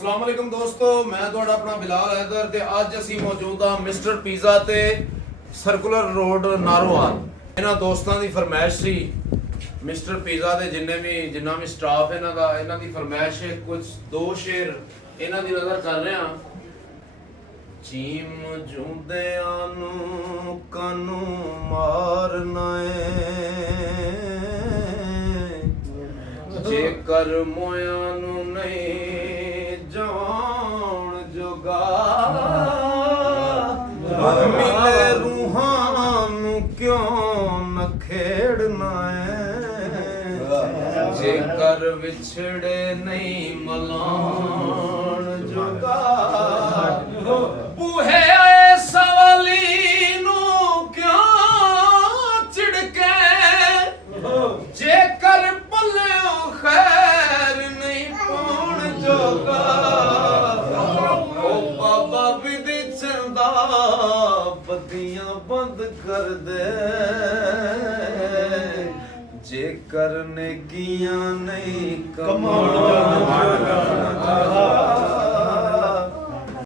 अस्सलाम वालेकुम दोस्तों, मैं ਤੁਹਾਡਾ ਆਪਣਾ ਬਿਲਾਲ हैदर ਤੇ ਅੱਜ ਅਸੀਂ ਮੌਜੂਦ ਹਾਂ ਮਿਸਟਰ ਪੀਜ਼ਾ ਤੇ ਸਰਕੂਲਰ ਰੋਡ ਨਾਰੋਵਾਲ। ਇਹਨਾਂ ਦੋਸਤਾਂ ਦੀ ਫਰਮਾਇਸ਼ ਸੀ ਮਿਸਟਰ ਪੀਜ਼ਾ ਦੇ ਜਿੰਨਾ ਵੀ ਸਟਾਫ ਇਹਨਾਂ ਦੀ ਫਰਮਾਇਸ਼ ਹੈ ਕੁਝ ਦੋ ਸ਼ੇਰ ਇਹਨਾਂ ਦੀ ਨਜ਼ਰ ਕਰ ਰਹੇ ਹਾਂ। ਚੀਮ ਜੁੰਦਿਆਂ ਨੂੰ ਕਾਨੂੰ ਮਾਰਨਾ ਏ ਜੇਕਰ ਮੋਇਆਂ ਨੂੰ ਨਹੀਂ ਜਾਣ ਜੋਗਾ ਮਿਲੇ ਰੂਹਾਂ ਨੂੰ ਕਿਉਂ ਨਾ ਖੇਡਣਾ ਏ ਜੇਕਰ ਵਿਛੜੇ ਨਹੀਂ ਮਲਾਣ ਜੋਗਾ ਬੂਹੇ ਆਏ ਸਵਾਲੀ ਨੂੰ ਕਿਉਂ ਝਿੜਕੇ ਜੇਕਰ ਪੱਲਿਓ ਖੈਰ ਨਹੀਂ ਪਾਉਣ ਜੋਗਾ ਉਹ ਬਾਬਾ ਵਿਧੀ ਚੰਦਾ ਬੱਤੀਆਂ ਬੰਦ ਕਰ ਦੇ ਜੇਕਰ ਨੇਕੀਆਂ ਨਹੀਂ ਕਮਾਉਣ